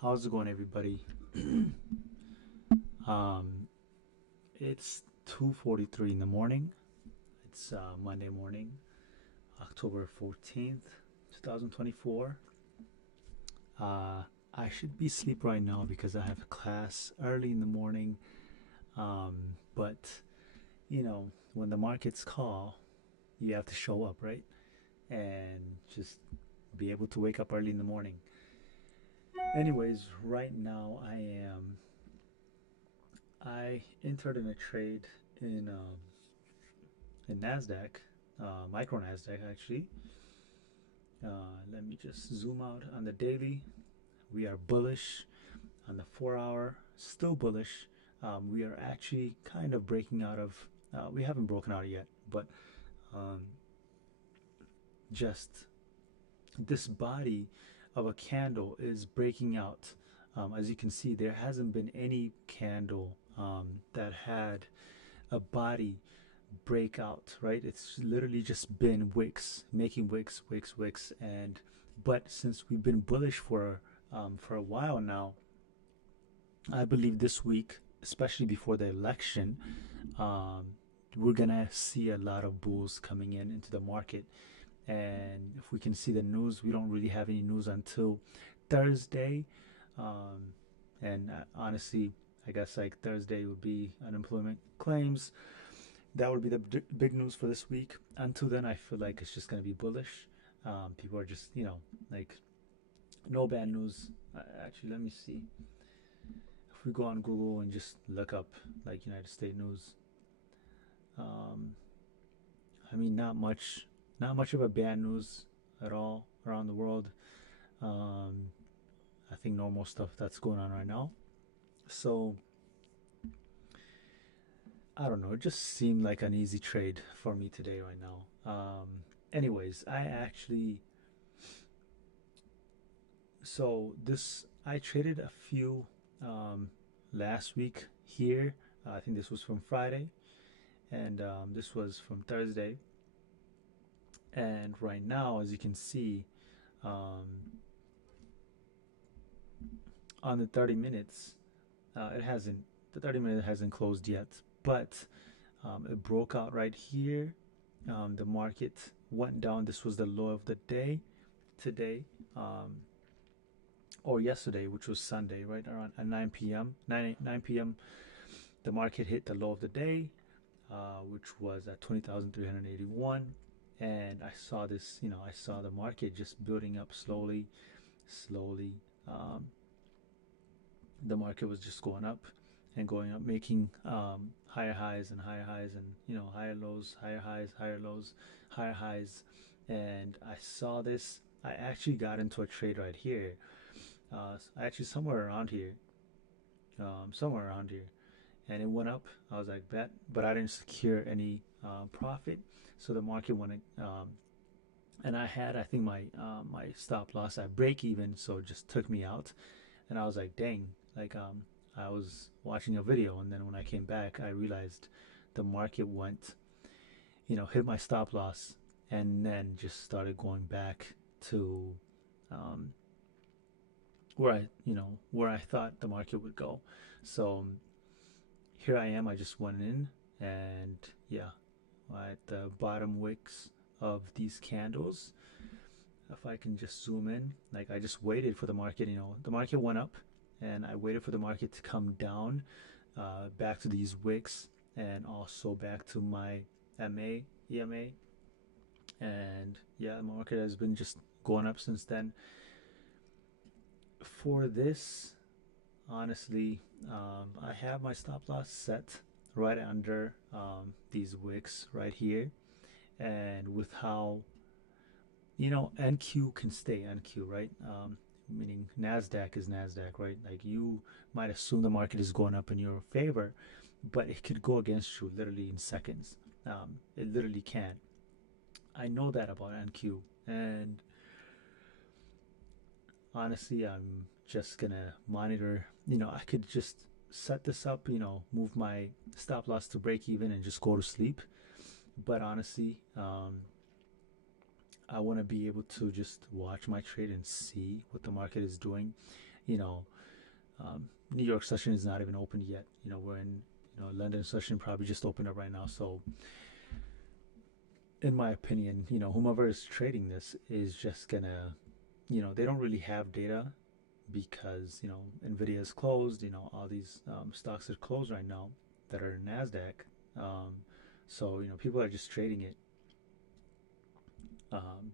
How's it going, everybody? um, it's 2:43 in the morning. It's Monday morning, October 14th, 2024. I should be asleep right now because I have a class early in the morning. But when the markets call, you have to show up, right? And just be able to wake up early in the morning. Anyways, right now I entered in a trade in Nasdaq, micro Nasdaq actually. Let me just zoom out on the daily. We are bullish on the 4 hour, still bullish. We are actually kind of breaking out of. We haven't broken out yet, but um, just this body of a candle is breaking out. As you can see, there hasn't been any candle that had a body breakout, right? It's literally just been wicks, making wicks, wicks, wicks, and but since we've been bullish for a while now, I believe this week, especially before the election, um, we're gonna see a lot of bulls coming into the market. And if we can see the news, we don't really have any news until Thursday. Um, and honestly, I guess like Thursday would be unemployment claims. That would be the big news for this week. Until then, I feel like it's just gonna be bullish. People are just like no bad news. Actually, let me see. If we go on Google and just look up like United States news, um, I mean not much of a bad news at all around the world. Um, I think normal stuff that's going on right now. So I don't know. It just seemed like an easy trade for me today right now. Anyways, I traded a few um, last week here. I think this was from Friday, and this was from Thursday. And right now, as you can see, um, on the 30 minutes, it hasn't. The 30 minute hasn't closed yet, but it broke out right here. The market went down. This was the low of the day today, or yesterday, which was Sunday, right around at 9 p.m. 9 p.m. The market hit the low of the day, which was at 20,381. And I saw this, I saw the market just building up slowly, slowly. Um, the market was just going up and going up, making higher highs and higher highs, and higher lows, higher highs, higher lows, higher highs. And I saw this. I actually got into a trade right here. Actually, somewhere around here, and it went up. I was like, bet, but I didn't secure any profit. So the market went, and I think my stop loss at break even, so it just took me out. And I was like, dang, like I was watching a video, and then when I came back, I realized the market went, hit my stop loss, and then just started going back to um, where I thought the market would go. So here I am. I just went in, and yeah, at the bottom wicks of these candles. If I can just zoom in, like I just waited for the market. The market went up, and I waited for the market to come down, back to these wicks, and also back to my EMA, and yeah, the market has been just going up since then. For this, honestly, I have my stop loss set right under these wicks right here, and with how NQ can stay NQ, right? Meaning Nasdaq is Nasdaq, right? Like you might assume the market is going up in your favor, but it could go against you literally in seconds. It literally can. I know that about NQ, and honestly, I'm just gonna monitor. I could just set this up, move my stop loss to break even and just go to sleep. But honestly, I want to be able to just watch my trade and see what the market is doing. you know, New York session is not even opened yet. We're in, London session probably just opened up right now. So, in my opinion, whomever is trading this is just gonna, they don't really have data because, Nvidia is closed. All these stocks are closed right now that are in Nasdaq. Um, so, people are just trading it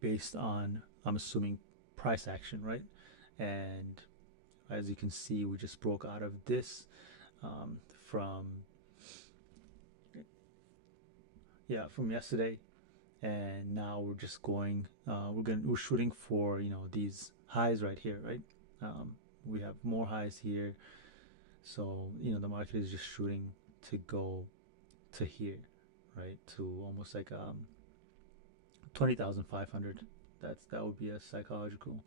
based on, I'm assuming, price action, right? And as you can see, we just broke out of this from from yesterday, and now we're just going. We're shooting for these highs right here, right? We have more highs here, so the market is just shooting to go to here, right? To almost like 20,500. That would be a psychological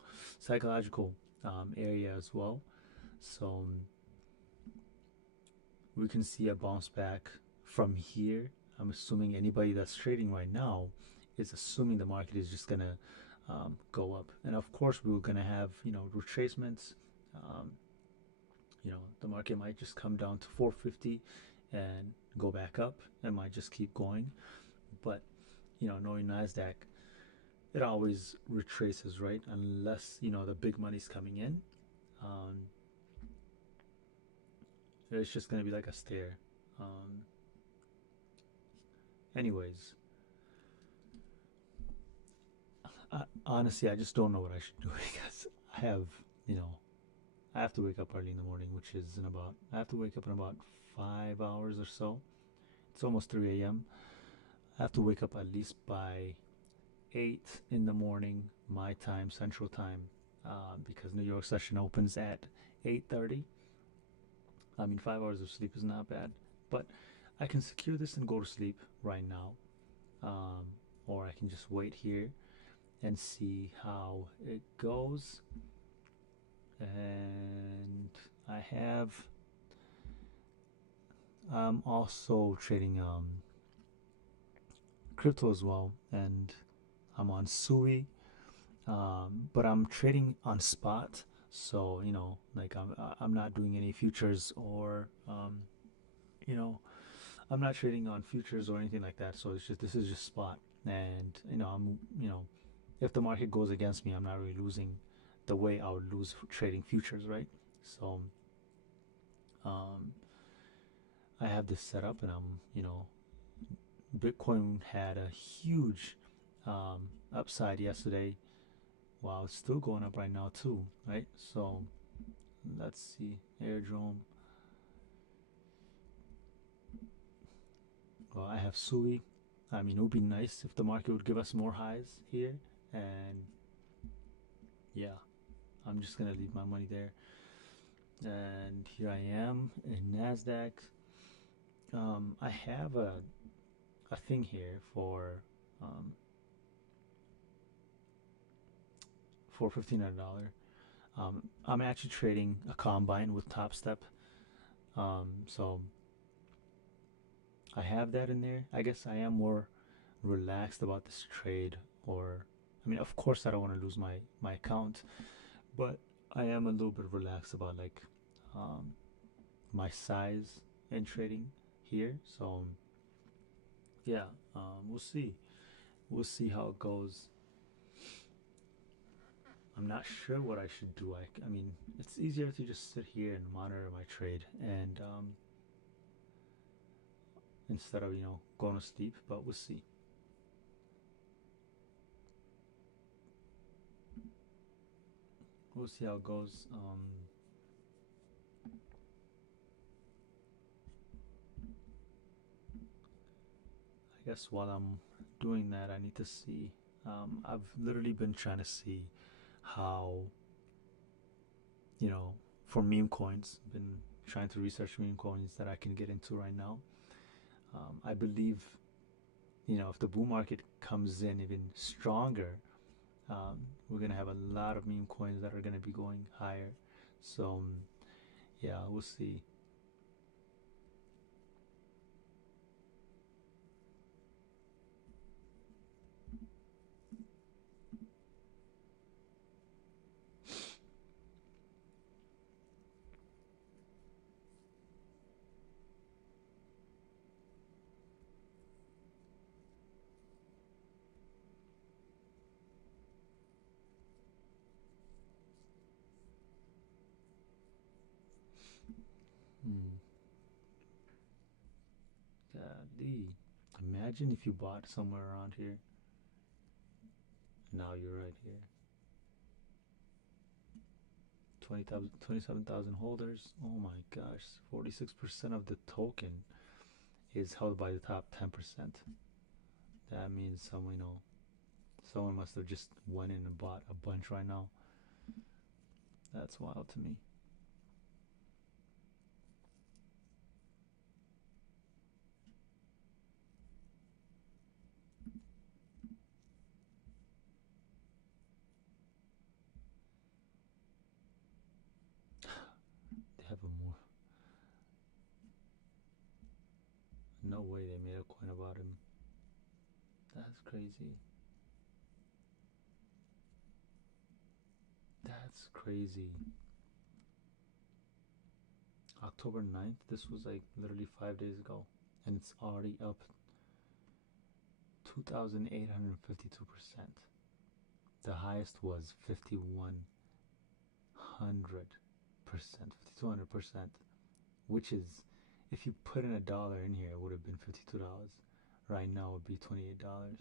area as well. So we can see a bounce back from here. I'm assuming anybody that's trading right now is assuming the market is just gonna go up, and of course we're gonna have retracements. Um, the market might just come down to 450 and go back up, and might just keep going. But knowing Nasdaq, it always retraces, right? Unless the big money's coming in. Um, it's just gonna be like a stare. Anyways, honestly, I just don't know what I should do because I have, I have to wake up early in the morning, which is I have to wake up in about 5 hours or so. It's almost 3 a.m. I have to wake up at least by 8 in the morning, my time, Central Time, because New York session opens at 8:30. I mean, 5 hours of sleep is not bad, but I can secure this and go to sleep right now, or I can just wait here and see how it goes. And I'm also trading crypto as well, and I'm on Sui, but I'm trading on spot. So like I'm not doing any futures, or you know I'm not trading on futures or anything like that. So this is just spot, and I'm if the market goes against me, I'm not really losing the way I would lose trading futures, right? So um, I have this set up, and I'm Bitcoin had a huge upside yesterday. Wow, it's still going up right now too, right? So let's see, airdrome. Well, I have Sui. I mean, it would be nice if the market would give us more highs here, and yeah, I'm just gonna leave my money there. And here I am in Nasdaq. I have a thing here um, for $1,500. I'm actually trading a combine with Topstep. So I have that in there. I guess I am more relaxed about this trade, or I mean, of course, I don't want to lose my account, but I am a little bit relaxed about like um, my size in trading here. So yeah, we'll see. We'll see how it goes. I'm not sure what I should do. I mean, it's easier to just sit here and monitor my trade, and instead of going to sleep. But we'll see. We'll see how it goes. I guess while I'm doing that, I need to see. I've literally been trying to see how, for meme coins, been trying to research meme coins that I can get into right now. I believe, if the bull market comes in even stronger, we're gonna have a lot of meme coins that are gonna be going higher. So yeah, we'll see. Golly. Imagine if you bought somewhere around here. Now you're right here. 27,000 holders. Oh my gosh. 46% of the token is held by the top 10%. That means someone must have just went in and bought a bunch right now. That's wild to me. They have a more. No way they made a coin about him. That's crazy. That's crazy. October 9th, this was like literally 5 days ago, and it's already up 2,852%. The highest was 5,100%, 5,200%, which is, if you put in $1 in here, it would have been $52. Right now, it would be $28.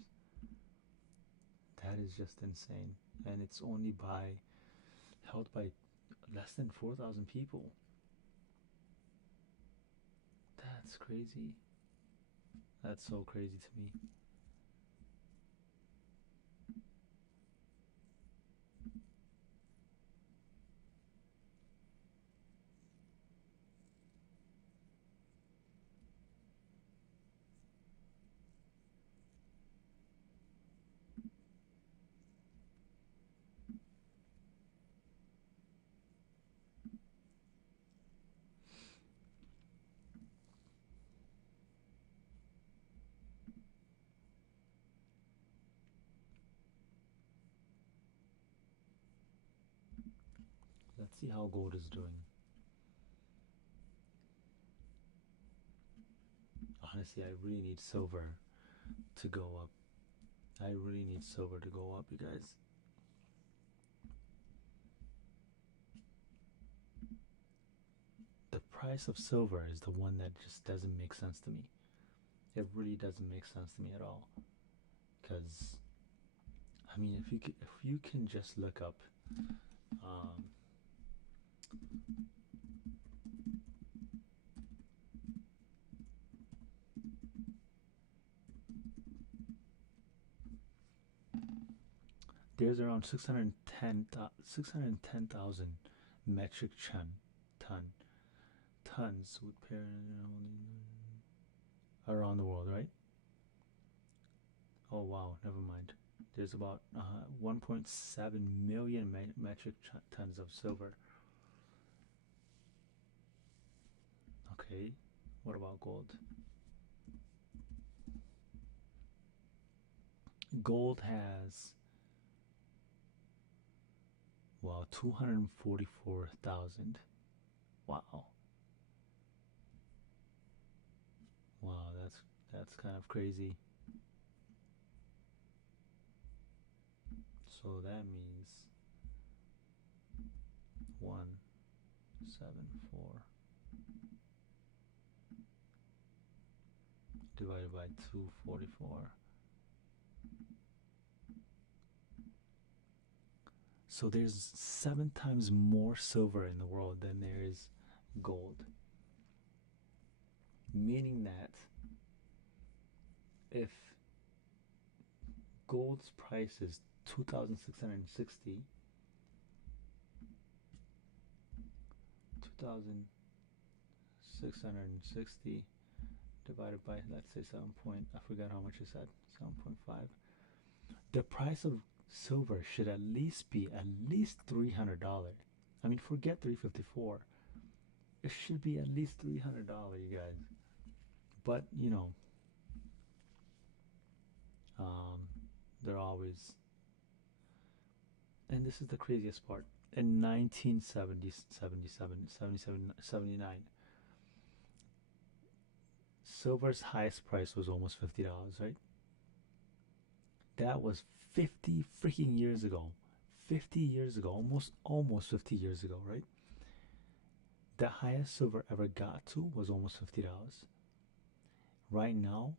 That is just insane, and it's only held by less than 4,000 people. That's crazy. That's so crazy to me. Let's see how gold is doing. Honestly, I really need silver to go up. I really need silver to go up, you guys. The price of silver is the one that just doesn't make sense to me. It really doesn't make sense to me at all. Because, I mean, if you can just look up there's around 610,000 metric tons with around the world, right? Oh wow, never mind. There's about 1.7 million metric tons of silver. Okay, what about gold? Gold has, wow, 244,000. Wow. Wow, that's kind of crazy. So that means 174 divided by 244. So there's 7 times more silver in the world than there is gold. Meaning that if gold's price is 2,660, 2,660 divided by, let's say, I forgot how much I said, 7.5. The price of silver should at least be at least $300. I mean, forget 354. It should be at least $300, you guys. But they're always, and this is the craziest part. In 1970, 79, silver's highest price was almost $50, right? That was 50 freaking years ago. 50 years ago, almost 50 years ago, right? The highest silver ever got to was almost $50. Right now,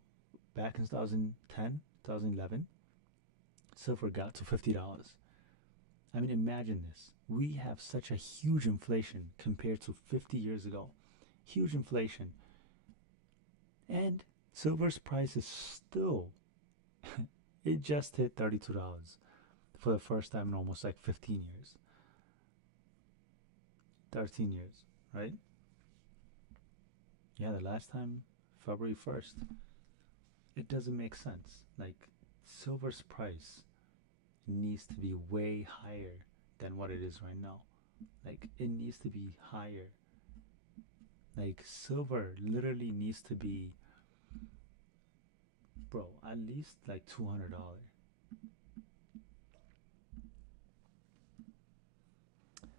back in 2010, 2011, silver got to $50. I mean, imagine this. We have such a huge inflation compared to 50 years ago. Huge inflation. And silver's price is still, it just hit $32 for the first time in almost like 15 years, 13 years, right? Yeah, the last time, February 1st. It doesn't make sense. Like, silver's price needs to be way higher than what it is right now. Like, it needs to be higher. Like, silver literally needs to be, bro, at least like $200.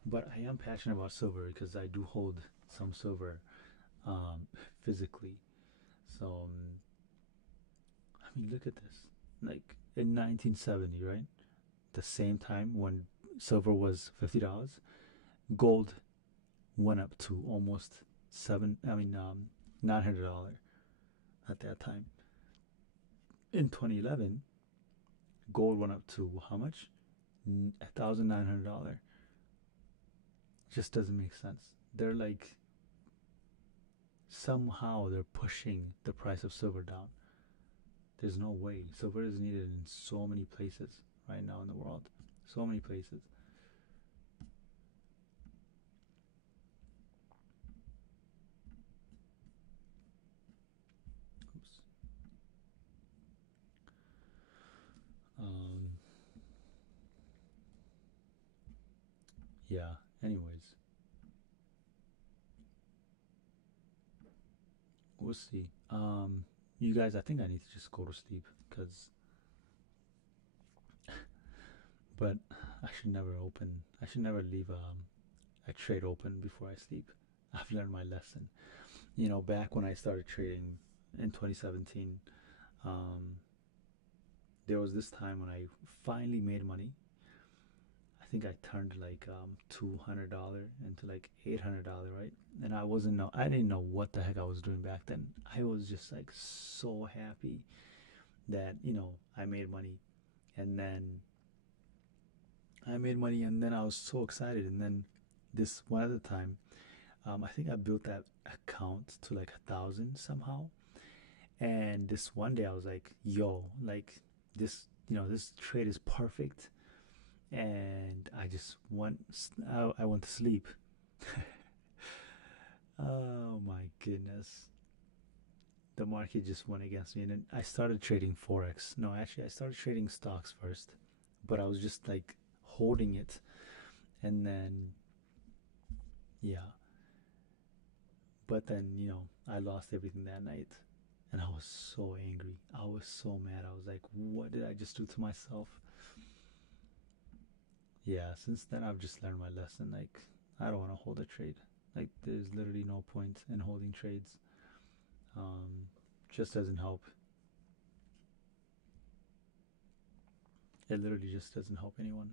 But I am passionate about silver because I do hold some silver physically. So, I mean, look at this. Like, in 1970, right? The same time when silver was $50, gold went up to almost $900 at that time. In 2011, gold went up to how much? $1,900. Just doesn't make sense. They're like, somehow they're pushing the price of silver down. There's no way. Silver is needed in so many places right now in the world. So many places. Oops. Um, yeah. Anyways, we'll see. You guys, I think I need to just go to sleep because, but I should never open. I should never leave a trade open before I sleep. I've learned my lesson. You know, back when I started trading in 2017, um, there was this time when I finally made money. I think I turned like $200 into like $800, right? And I didn't know what the heck I was doing back then. I was just like so happy that I made money, and then I was so excited, and then this one other time, I think I built that account to like 1,000 somehow. And this one day I was like, yo, like this trade is perfect. And I went to sleep. Oh my goodness. The market just went against me. And then I started trading Forex. No, actually, I started trading stocks first. But I was just like holding it. And then, yeah. But then, I lost everything that night. And I was so angry. I was so mad. I was like, what did I just do to myself? Yeah, since then I've just learned my lesson. Like, I don't want to hold a trade. Like, there's literally no point in holding trades. Um, just doesn't help. It literally just doesn't help anyone.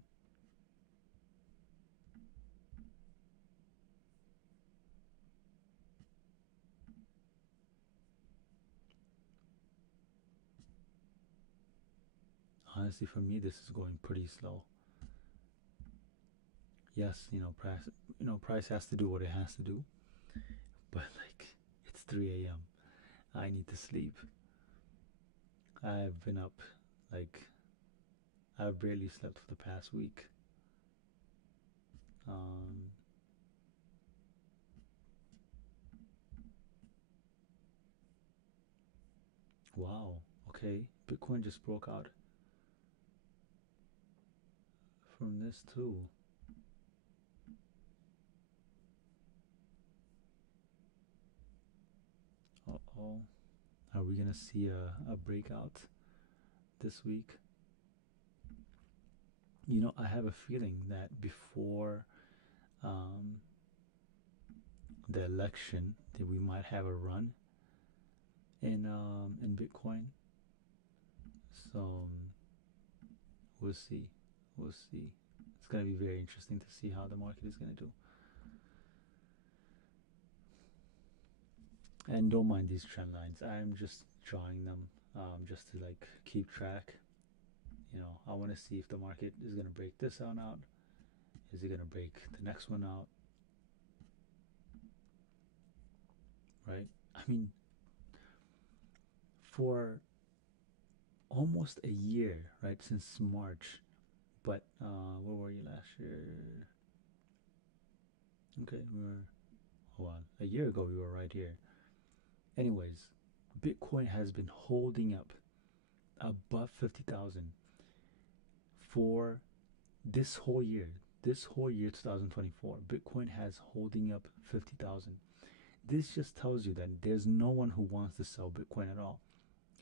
Honestly, for me, this is going pretty slow. Yes, price has to do what it has to do. But like, it's 3 a.m. I need to sleep. I've been up like I've barely slept for the past week. Um, wow. Okay, Bitcoin just broke out from this too. Uh-oh. Are we gonna see a breakout this week? I have a feeling that before um, the election, that we might have a run in Bitcoin. So we'll see. We'll see. It's gonna be very interesting to see how the market is gonna do. And don't mind these trend lines. I'm just drawing them just to like keep track. You know, I want to see if the market is going to break this one out. Is it going to break the next one out? Right? I mean, for almost a year, right, since March. But where were you last year? Okay, we were, hold on, a year ago we were right here. Anyways, Bitcoin has been holding up above 50,000 for this whole year. This whole year, 2024, Bitcoin has holding up 50,000. This just tells you that there's no one who wants to sell Bitcoin at all.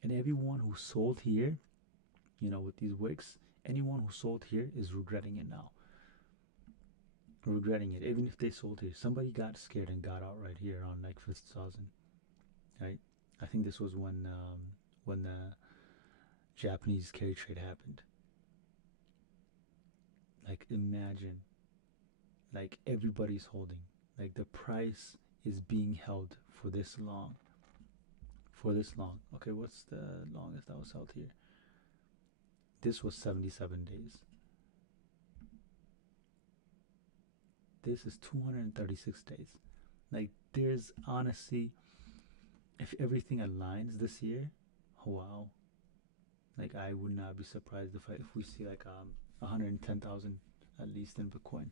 And everyone who sold here, you know, with these wicks, anyone who sold here is regretting it now. Regretting it. Even if they sold here, somebody got scared and got out right here on like 50,000, right? I think this was when the Japanese carry trade happened. Like imagine, like everybody's holding, like the price is being held for this long. For this long. Okay, what's the longest that was held here? This was 77 days. This is 236 days. Like there's honestly, if everything aligns this year, oh, wow. Like I would not be surprised if we see like 110,000 at least in Bitcoin.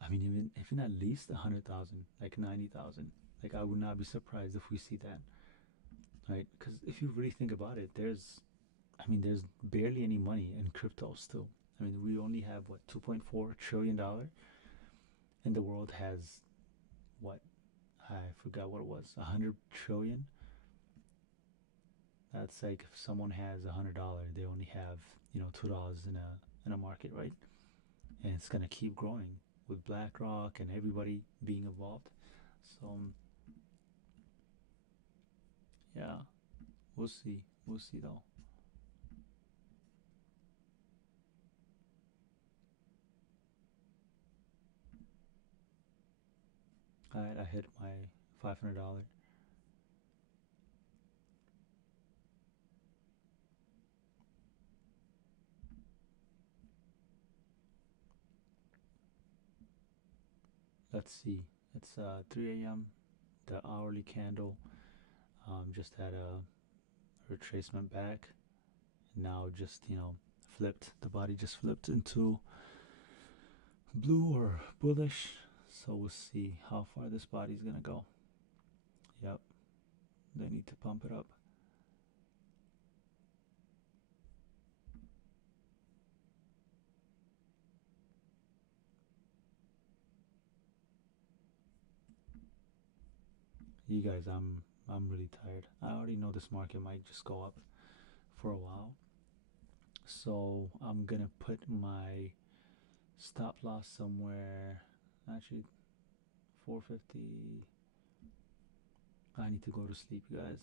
I mean, even at least 100,000, like 90,000. Like I would not be surprised if we see that, right? Because if you really think about it, there's barely any money in crypto still. I mean, we only have what, 2.4 trillion dollar, and the world has what, I forgot what it was, 100 trillion. That's like if someone has $100, they only have, you know, $2 in a market, right? And it's gonna keep growing with BlackRock and everybody being involved. So yeah, we'll see. We'll see though. Alright, I hit my $500. Let's see. It's 3 a.m. The hourly candle just had a retracement back. Now just, you know, flipped. The body just flipped into blue or bullish. So we'll see how far this body's gonna go. Yep, they need to pump it up. You guys, I'm really tired. I already know this market might just go up for a while. So I'm gonna put my stop loss somewhere. Actually, 450. I need to go to sleep, you guys.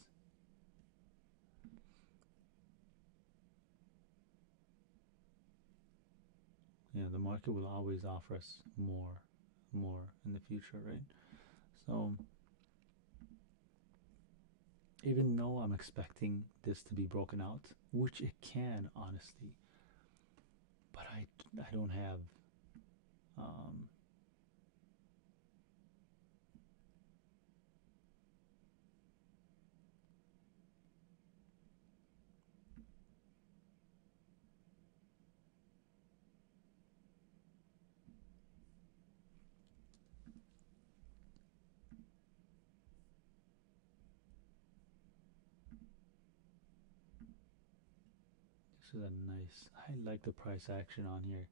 You know, the market will always offer us more in the future, right? So even though I'm expecting this to be broken out, which it can honestly, but I don't have um, this is a nice. I like the price action on here.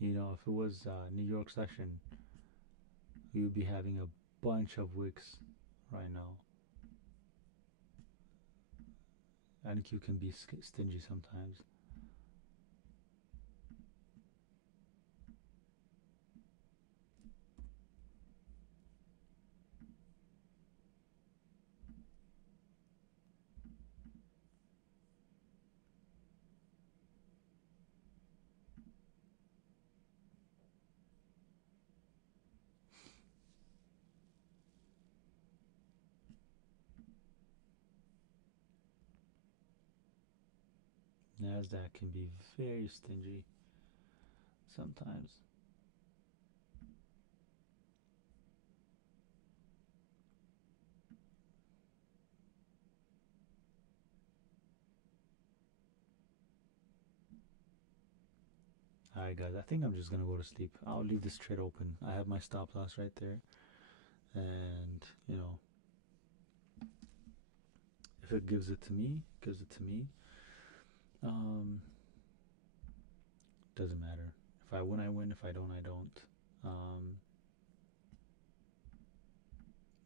You know, if it was New York session, we would be having a bunch of wicks right now. NQ can be stingy sometimes. Nasdaq can be very stingy sometimes. Alright guys, I think I'm just gonna go to sleep. I'll leave this trade open. I have my stop loss right there. And, you know, if it gives it to me, it gives it to me. Doesn't matter. If I win, I win. If I don't, I don't.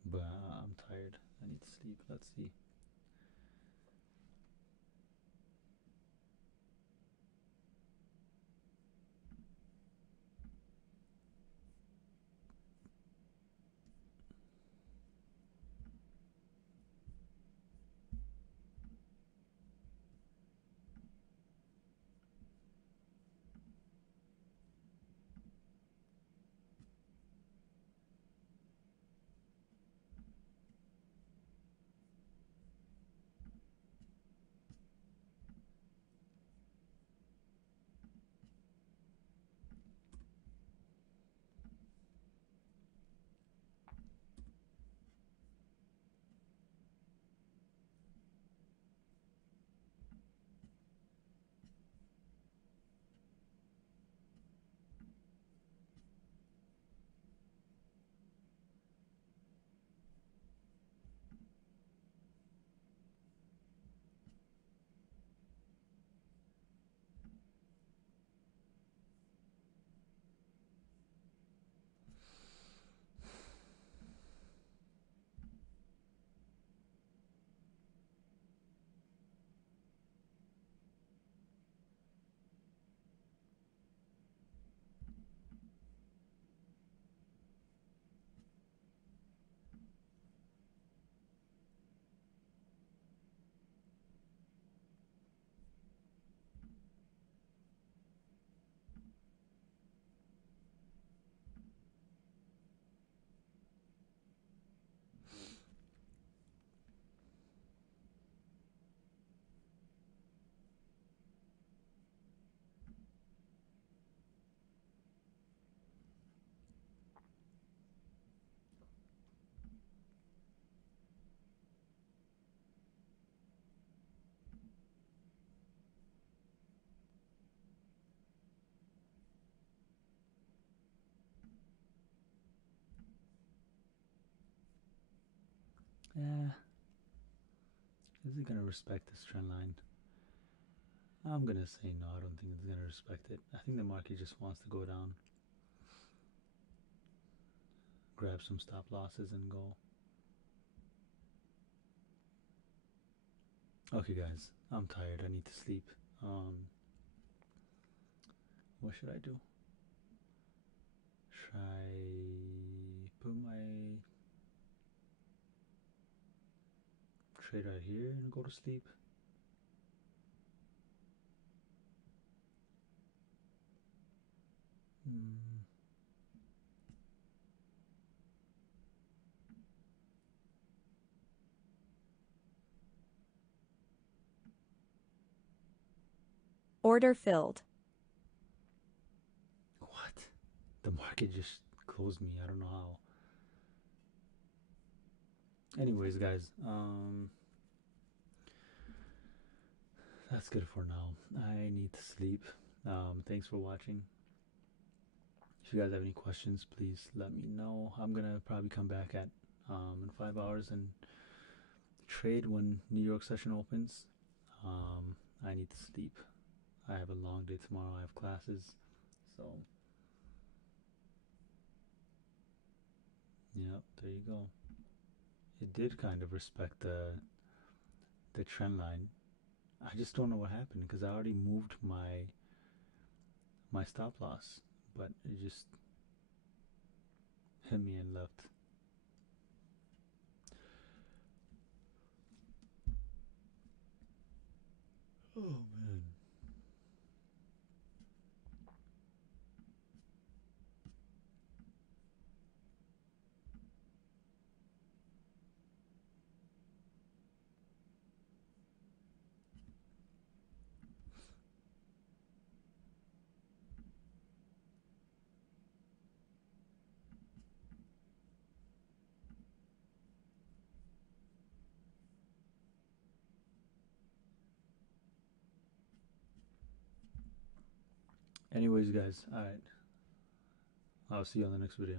But I'm tired. I need to sleep. Let's see. Yeah. Is it gonna respect this trend line? I'm gonna say no. I don't think it's gonna respect it. I think the market just wants to go down, grab some stop losses, and go. Okay, guys, I'm tired. I need to sleep. What should I do? Should I put my trade right here and go to sleep? Order filled. What? The market just closed me. I don't know how. Anyways, guys, that's good for now. I need to sleep. Thanks for watching. If you guys have any questions, please let me know. I'm gonna probably come back at in 5 hours and trade when New York session opens. I need to sleep. I have a long day tomorrow. I have classes, so yeah, there you go. It did kind of respect the trend line. I just don't know what happened because I already moved my stop loss, but it just hit me and left. Oh man. Anyways, guys, all right, I'll see you on the next video.